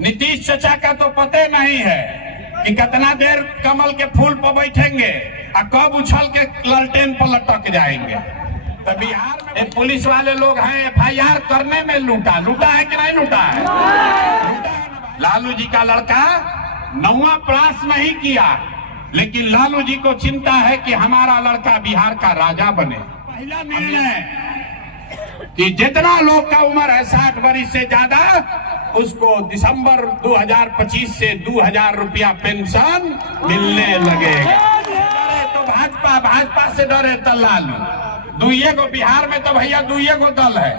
नीतीश चाचा का तो पता नहीं है कि कितना देर कमल के फूल पर बैठेंगे और कब उछल के लालटेन पर लटक जाएंगे। तो बिहार में पुलिस वाले लोग हैं, एफआईआर करने में लूटा है कि नहीं लूटा है? लालू जी का लड़का 9वां पास नहीं किया, लेकिन लालू जी को चिंता है कि हमारा लड़का बिहार का राजा बने। पहला निर्णय कि जितना लोग का उम्र है 60 वर्ष से ज्यादा, उसको दिसंबर 2025 से 2000 रुपया पेंशन मिलने लगेगा। डरे तो भाजपा से डरे तो लालू। दुइये को बिहार में तो भैया दुइये को दल है,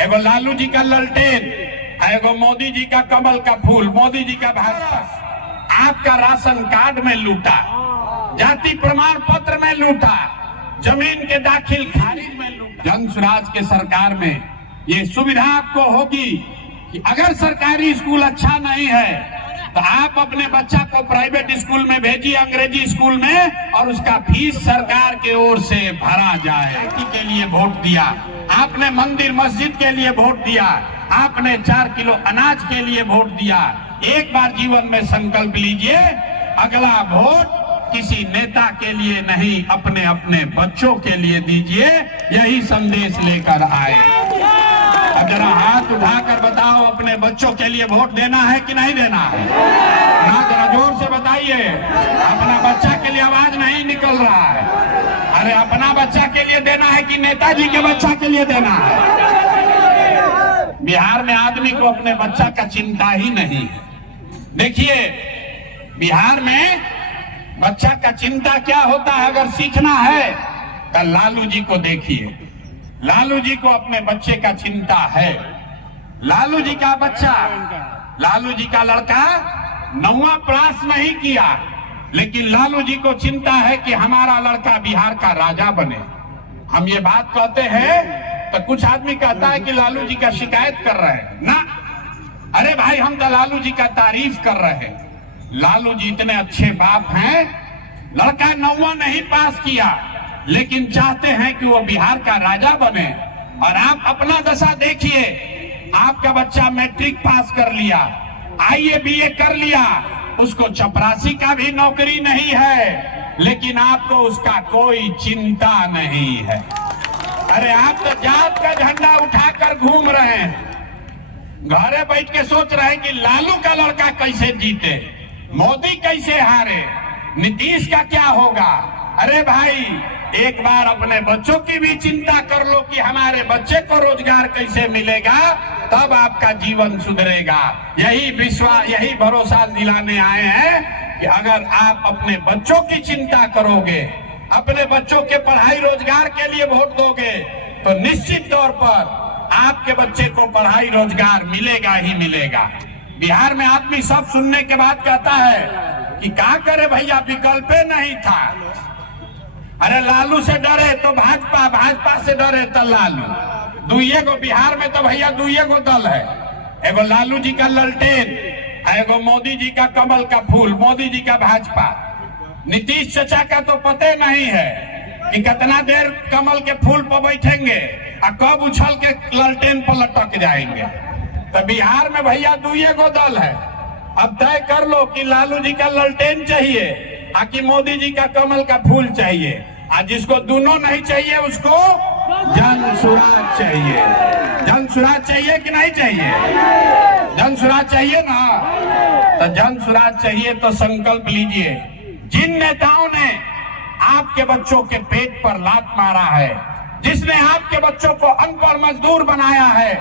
एगो लालू जी का ललटेन, एगो मोदी जी का कमल का फूल, मोदी जी का भाजपा। आपका राशन कार्ड में लूटा, जाति प्रमाण पत्र में लूटा, जमीन के दाखिल खारिज में लूटा। जन स्वराज के सरकार में ये सुविधा आपको होगी कि अगर सरकारी स्कूल अच्छा नहीं है तो आप अपने बच्चा को प्राइवेट स्कूल में भेजिए, अंग्रेजी स्कूल में, और उसका फीस सरकार के ओर से भरा जाए। के लिए वोट दिया आपने, मंदिर मस्जिद के लिए वोट दिया आपने, 4 किलो अनाज के लिए वोट दिया। एक बार जीवन में संकल्प लीजिए, अगला वोट किसी नेता के लिए नहीं, अपने अपने बच्चों के लिए दीजिए। यही संदेश लेकर आए। जरा हाथ उठाकर बताओ, अपने बच्चों के लिए वोट देना है कि नहीं देना है? ना, जरा जोर से बताइए। अपना बच्चा के लिए आवाज नहीं निकल रहा है। अरे अपना बच्चा के लिए देना है कि नेताजी के बच्चा के लिए देना है? बिहार में आदमी को अपने बच्चा का चिंता ही नहीं है। देखिए, बिहार में बच्चा का चिंता क्या होता है अगर सीखना है तो लालू जी को देखिए। लालू जी को अपने बच्चे का चिंता है। लालू जी का बच्चा, लालू जी का लड़का 9वां पास नहीं किया, लेकिन लालू जी को चिंता है कि हमारा लड़का बिहार का राजा बने। हम ये बात कहते हैं तो कुछ आदमी कहता है कि लालू जी का शिकायत कर रहे हैं ना। अरे भाई, हम तो लालू जी का तारीफ कर रहे हैं। लालू जी इतने अच्छे बाप हैं, लड़का 9वां नहीं पास किया, लेकिन चाहते हैं कि वो बिहार का राजा बने। और आप अपना दशा देखिए, आपका बच्चा मैट्रिक पास कर लिया, आईए बीए कर लिया, उसको चपरासी का भी नौकरी नहीं है, लेकिन आपको उसका कोई चिंता नहीं है। अरे आप तो जात का झंडा उठाकर घूम रहे हैं, घरे बैठ के सोच रहे हैं कि लालू का लड़का कैसे जीते, मोदी कैसे हारे, नीतीश का क्या होगा। अरे भाई, एक बार अपने बच्चों की भी चिंता कर लो कि हमारे बच्चे को रोजगार कैसे मिलेगा, तब आपका जीवन सुधरेगा। यही विश्वास, यही भरोसा दिलाने आए हैं कि अगर आप अपने बच्चों की चिंता करोगे, अपने बच्चों के पढ़ाई रोजगार के लिए वोट दोगे, तो निश्चित तौर पर आपके बच्चे को पढ़ाई रोजगार मिलेगा ही मिलेगा। बिहार में आदमी सब सुनने के बाद कहता है कि क्या करे भैया, विकल्प नहीं था। अरे लालू से डरे तो भाजपा से डरे तो लालू। दुइये को बिहार में तो भैया दुइये को दल है, एगो लालू जी का ललटेन, एगो मोदी जी का कमल का फूल, मोदी जी का भाजपा। नीतीश चाचा का तो पता नहीं है कि कितना देर कमल के फूल पर बैठेंगे और कब उछल के लालटेन पर लटक जाएंगे। तो बिहार में भैया दुइये को दल है। अब तय कर लो कि लालू जी का ललटेन चाहिए कि मोदी जी का कमल का फूल चाहिए। आज जिसको दोनों नहीं चाहिए उसको जन स्वराज चाहिए। जन स्वराज चाहिए कि नहीं चाहिए? जन स्वराज चाहिए ना? तो जन स्वराज चाहिए तो संकल्प लीजिए। जिन नेताओं ने आपके बच्चों के पेट पर लात मारा है, जिसने आपके बच्चों को अनपढ़ मजदूर बनाया है,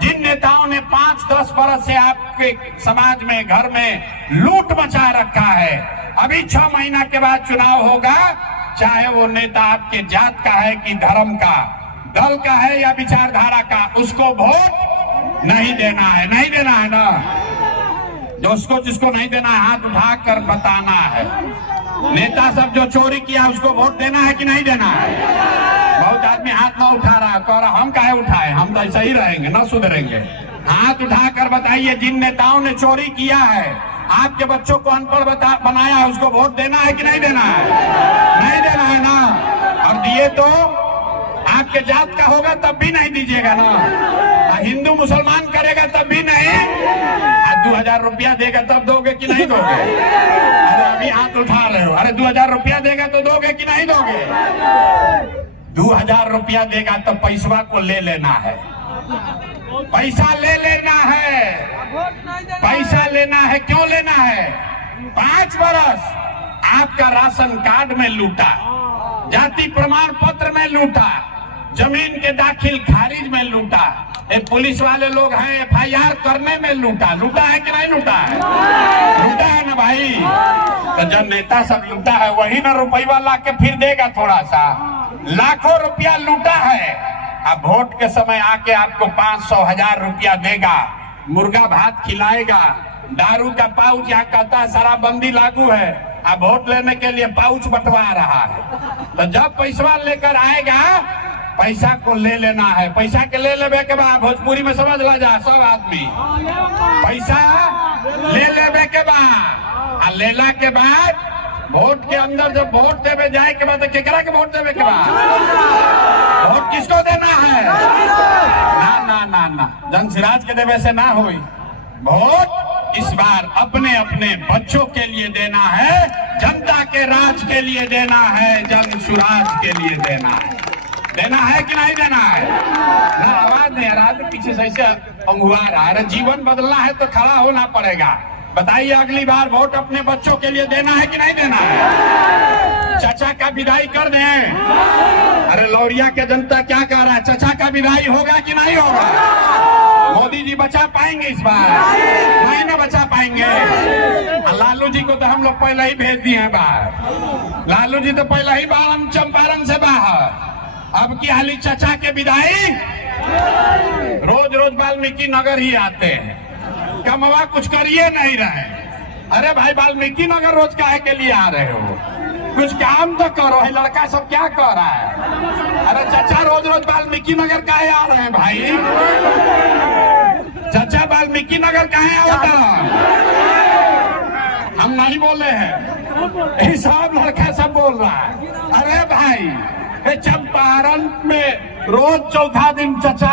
जिन नेताओं ने 5-10 बरस से आपके समाज में, घर में लूट मचा रखा है, अभी 6 महीना के बाद चुनाव होगा, चाहे वो नेता आपके जात का है कि धर्म का, दल का है या विचारधारा का, उसको वोट नहीं देना है। नहीं देना है ना? दोस्तों, जिसको नहीं देना है हाथ उठाकर बताना है। नेता सब जो चोरी किया उसको वोट देना है कि नहीं देना है? बहुत आदमी हाथ ना उठा रहा, कह रहा हम काहे उठाए, हम तो ऐसा ही रहेंगे, ना सुधरेंगे। हाथ उठाकर बताइए, जिन नेताओं ने चोरी किया है, आपके बच्चों को अनपढ़ बनाया है, उसको वोट देना है कि नहीं देना है? नहीं देना है ना? और दिए तो आपके जात का होगा तब भी नहीं दीजिएगा ना, हिंदू मुसलमान करेगा तब भी नहीं। 2000 रुपया देगा तब दोगे कि नहीं दोगे? अरे अभी हाथ उठा रहे हो, अरे 2000 रुपया देगा तो दोगे कि नहीं दोगे? 2000 रुपया देगा तो पैसवा को ले लेना है, पैसा ले लेना है, पैसा लेना है। क्यों लेना है? 5 बरस आपका राशन कार्ड में लूटा, जाति प्रमाण पत्र में लूटा, जमीन के दाखिल खारिज में लूटा, पुलिस वाले लोग हैं FIR करने में लूटा। लूटा है कि नहीं लूटा है? लूटा है ना भाई। तो जब नेता सब लूटा है वही ना रुपया ला के फिर देगा थोड़ा सा। लाखों रुपया लूटा है, अब वोट के समय आके आपको 500 1000 रुपया देगा, मुर्गा भात खिलाएगा, दारू का पाउच यहाँ कहता है शराबबंदी लागू है, अब वोट लेने के लिए पाउच बंटवा रहा है। तो जब पैसा लेकर आएगा पैसा को ले लेना है। पैसा के ले लेवे के बाद भोजपुरी में समझ ला जा सब आदमी, पैसा ले लेवे के बाद लेला के बाद वोट के अंदर जब वोट देवे जाए के बाद केकरा के वोट देवे के बाद वोट किसको देना है? ना ना ना ना, जनसिराज के देवे से ना हुई। वोट इस बार अपने अपने बच्चों के लिए देना है, जनता के राज के लिए देना है, जन सुराज के लिए देना है। देना है कि नहीं देना है? ना आवाज नहीं आ रहा है, पीछे से ऐसे अंगुआ रहा है। जीवन बदलना है तो खड़ा होना पड़ेगा। बताइए अगली बार वोट अपने बच्चों के लिए देना है कि नहीं देना है? चाचा का विदाई कर दें। अरे लौरिया के जनता क्या कह रहा है? चाचा का विदाई होगा कि नहीं होगा? मोदी जी बचा पाएंगे इस बार? नहीं ना बचा पाएंगे। लालू जी को तो हम लोग पहले ही भेज दिए हैं बाहर। लालू जी तो पहले ही बाहर, चंपारण से बाहर। अब की हाली चाचा के विदाई रोज रोज वाल्मीकि नगर ही आते हैं, कमवा कुछ करिए नहीं रहे। अरे भाई वाल्मीकि नगर रोज काहे के लिए आ रहे हो? कुछ काम तो करो। है लड़का सब क्या कर रहा है? अरे चाचा रोज रोज वाल्मीकि नगर काहे आ रहे हैं भाई? चाचा वाल्मीकि नगर काहे आता? हम नहीं बोले हैं, सब लड़का सब बोल रहा है। अरे भाई चंपारण में रोज चौथा दिन चाचा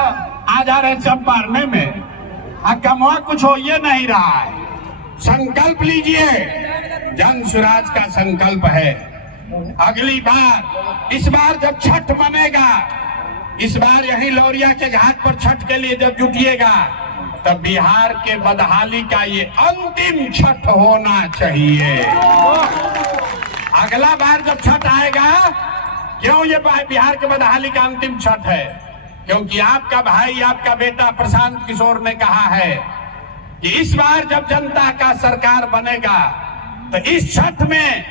आ जा रहे चंपारण में, कमवा कुछ हो ये नहीं रहा है। संकल्प लीजिए, जन सुराज का संकल्प है। अगली बार, इस बार जब छठ मनेगा, इस बार यही लौरिया के घाट पर छठ के लिए जब जुटिएगा, तब बिहार के बदहाली का ये अंतिम छठ होना चाहिए। अगला बार जब छठ आएगा, क्यों ये बिहार के बदहाली का अंतिम छठ है? क्योंकि आपका भाई, आपका बेटा प्रशांत किशोर ने कहा है कि इस बार जब जनता का सरकार बनेगा तो इस छठ में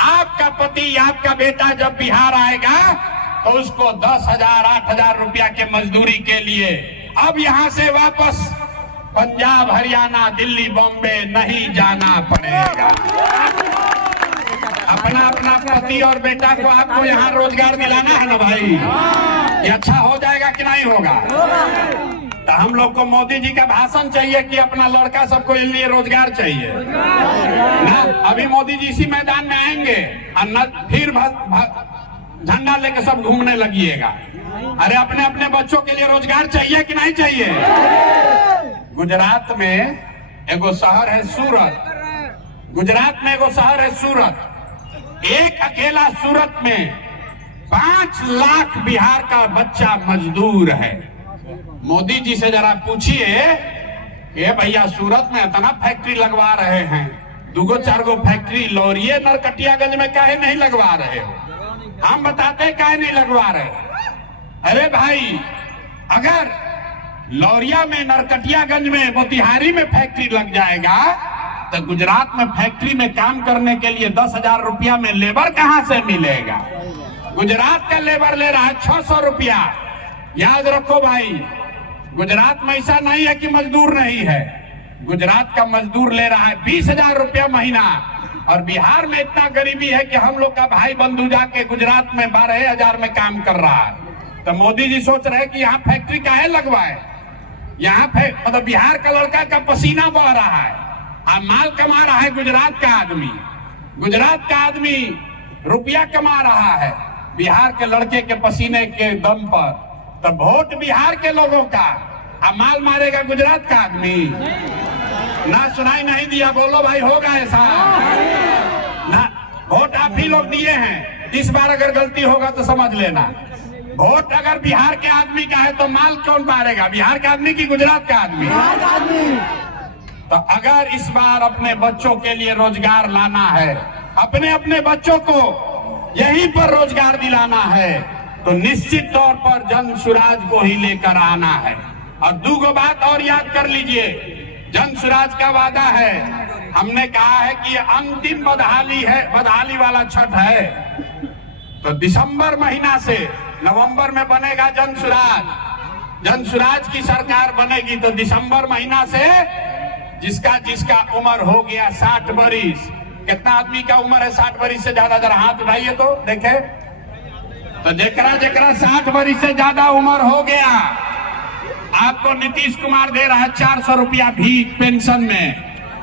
आपका पति, आपका बेटा जब बिहार आएगा तो उसको 10,000 8,000 रुपया के मजदूरी के लिए अब यहां से वापस पंजाब, हरियाणा, दिल्ली, बॉम्बे नहीं जाना पड़ेगा। अपना अपना पति और बेटा को आपको यहाँ रोजगार दिलाना है ना भाई? ये अच्छा हो जाएगा कि नहीं होगा? तो हम लोग को मोदी जी का भाषण चाहिए कि अपना लड़का सबको लिए रोजगार चाहिए ना? अभी मोदी जी इसी मैदान में आएंगे और फिर झंडा लेके सब घूमने लगिएगा। अरे अपने अपने बच्चों के लिए रोजगार चाहिए कि नहीं चाहिए? गुजरात में एगो शहर है सूरत, गुजरात में एगो शहर है सूरत। एक अकेला सूरत में 5 लाख बिहार का बच्चा मजदूर है। मोदी जी से जरा पूछिए कि भैया सूरत में इतना फैक्ट्री लगवा रहे हैं, 2-4 फैक्ट्री लौरिये नरकटियागंज में काहे नहीं लगवा रहे हो? हम बताते काहे नहीं लगवा रहे? अरे भाई, अगर लौरिया में, नरकटियागंज में, मोतिहारी में फैक्ट्री लग जाएगा तो गुजरात में फैक्ट्री में काम करने के लिए 10,000 रुपया में लेबर कहां से मिलेगा? गुजरात का लेबर ले रहा है 600 रुपया। याद रखो भाई, गुजरात में ऐसा नहीं है कि मजदूर नहीं है। गुजरात का मजदूर ले रहा है 20,000 रुपया महीना, और बिहार में इतना गरीबी है कि हम लोग का भाई बंधु जाके गुजरात में 12,000 में काम कर रहा है। तो मोदी जी सोच रहे हैं कि यहाँ फैक्ट्री काहे लगवाए? यहाँ मतलब बिहार का लड़का का पसीना बह रहा है, माल कमा रहा है गुजरात का आदमी। गुजरात का आदमी रुपया कमा रहा है, बिहार के लड़के के पसीने के दम पर, तो वोट बिहार के लोगों का, अब माल मारेगा गुजरात का आदमी? ना सुनाई नहीं दिया, बोलो भाई होगा ऐसा ना? वोट आप ही लोग दिए हैं, इस बार अगर गलती होगा तो समझ लेना। वोट अगर बिहार के आदमी का है तो माल कौन मारेगा, बिहार का आदमी की गुजरात का आदमी? तो अगर इस बार अपने बच्चों के लिए रोजगार लाना है, अपने अपने बच्चों को यहीं पर रोजगार दिलाना है, तो निश्चित तौर पर जन सुराज को ही लेकर आना है। और दूगो बात और याद कर लीजिए, जन सुराज का वादा है, हमने कहा है कि ये अंतिम बदहाली है, बदहाली वाला छठ है। तो दिसंबर महीना से नवंबर में बनेगा जन सुराज, जन सुराज की सरकार बनेगी, तो दिसंबर महीना से जिसका जिसका उम्र हो गया 60 बरिस, कितना आदमी का उम्र है 60 बरिस से ज्यादा, जरा हाथ उठाइए तो देखे। तो जेकरा जेकरा 60 बरिस से ज्यादा उम्र हो गया, आपको नीतीश कुमार दे रहा है 400 रुपया भीख पेंशन में।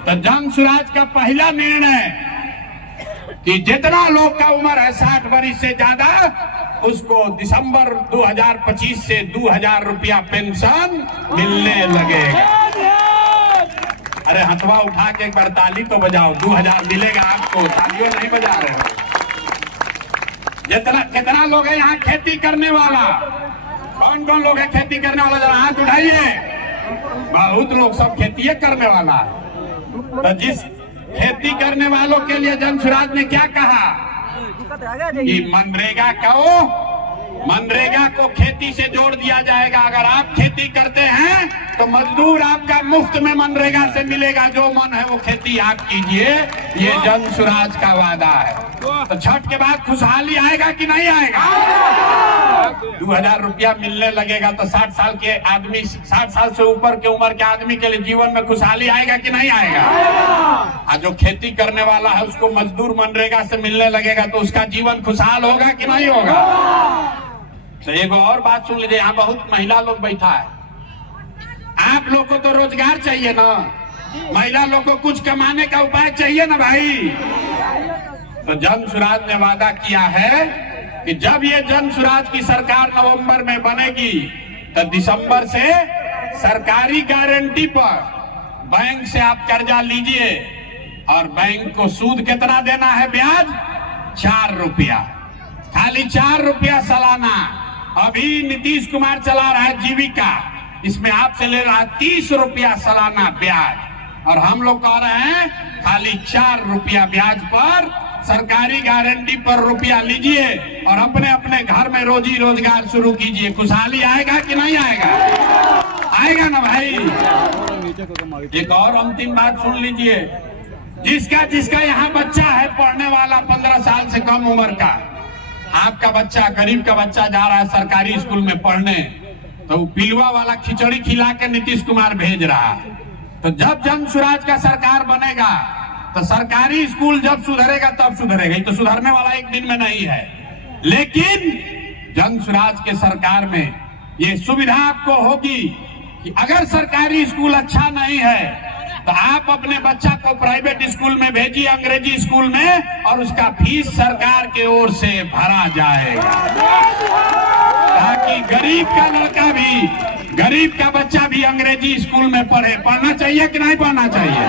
तो जन सुराज का पहला निर्णय कि जितना लोग का उम्र है 60 बरिस से ज्यादा, उसको दिसंबर 2025 से 2000 रुपया पेंशन मिलने लगेगा। अरे हथवा उठा के एक बार ताली तो बजाओ, 2000 मिलेगा आपको, तालियों नहीं बजा रहे हो। कितना लोग है यहाँ खेती करने वाला? कौन कौन लोग है खेती करने वाला, जरा हाथ उठाइए। बहुत लोग, सब खेती करने वाला है। तो जिस खेती करने वालों के लिए जन सुराज ने क्या कहा कि मनरेगा को खेती से जोड़ दिया जाएगा। अगर आप खेती करते हैं तो मजदूर आपका मुफ्त में मनरेगा से मिलेगा, जो मन है वो खेती आप कीजिए। ये जन सुराज का वादा है। तो छठ के बाद खुशहाली आएगा कि नहीं आएगा? 2000 रुपया मिलने लगेगा तो 60 साल के आदमी, 60 साल से ऊपर के उम्र के आदमी के लिए जीवन में खुशहाली आएगा कि नहीं आएगा? और जो खेती करने वाला है उसको मजदूर मनरेगा से मिलने लगेगा तो उसका जीवन खुशहाल होगा कि नहीं होगा? तो एक और बात सुन लीजिए, यहाँ बहुत महिला लोग बैठा है। आप लोग को तो रोजगार चाहिए ना, महिला लोग को कुछ कमाने का उपाय चाहिए ना भाई। तो जन सुराज ने वादा किया है कि जब ये जन सुराज की सरकार नवंबर में बनेगी तो दिसंबर से सरकारी गारंटी पर बैंक से आप कर्जा लीजिए और बैंक को सूद कितना देना है, ब्याज 4 रुपया, खाली 4 रुपया सालाना। अभी नीतीश कुमार चला रहा है जीविका, इसमें आपसे ले रहा है 30 रुपया सालाना ब्याज, और हम लोग कह रहे हैं खाली 4 रुपया ब्याज पर सरकारी गारंटी पर रुपया लीजिए और अपने अपने घर में रोजी रोजगार शुरू कीजिए। खुशहाली आएगा कि नहीं आएगा? आएगा ना भाई। एक और अंतिम बात सुन लीजिए, जिसका यहाँ बच्चा है पढ़ने वाला 15 साल से कम उम्र का, आपका बच्चा, गरीब का बच्चा जा रहा है सरकारी स्कूल में पढ़ने, तो पिलवा वाला खिचड़ी खिला के नीतीश कुमार भेज रहा है। तो जब जन सुराज का सरकार बनेगा तो सरकारी स्कूल जब सुधरेगा तब सुधरेगा, ये तो सुधरने वाला एक दिन में नहीं है। लेकिन जन सुराज के सरकार में ये सुविधा आपको होगी कि अगर सरकारी स्कूल अच्छा नहीं है तो आप अपने बच्चा को प्राइवेट स्कूल में भेजिए, अंग्रेजी स्कूल में, और उसका फीस सरकार के ओर से भरा जाएगा, ताकि गरीब का लड़का भी, गरीब का बच्चा भी अंग्रेजी स्कूल में पढ़े। पढ़ना चाहिए कि नहीं पढ़ना चाहिए?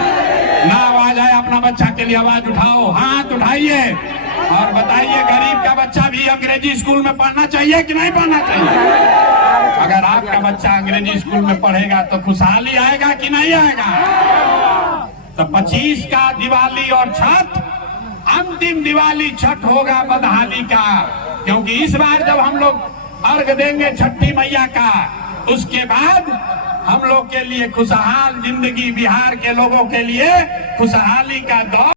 ना आवाज आए अपना बच्चा के लिए आवाज उठाओ, हाथ उठाइए और बताइए गरीब का बच्चा भी अंग्रेजी स्कूल में पढ़ना चाहिए कि नहीं पढ़ना चाहिए? अगर आपका बच्चा अंग्रेजी स्कूल में पढ़ेगा तो खुशहाली आएगा कि नहीं आएगा? तो 25 का दिवाली और छठ, अंतिम दिवाली छठ होगा बदहाली का, क्योंकि इस बार जब हम लोग अर्घ देंगे छठी मैया का, उसके बाद हम लोग के लिए खुशहाल जिंदगी, बिहार के लोगों के लिए खुशहाली का दौर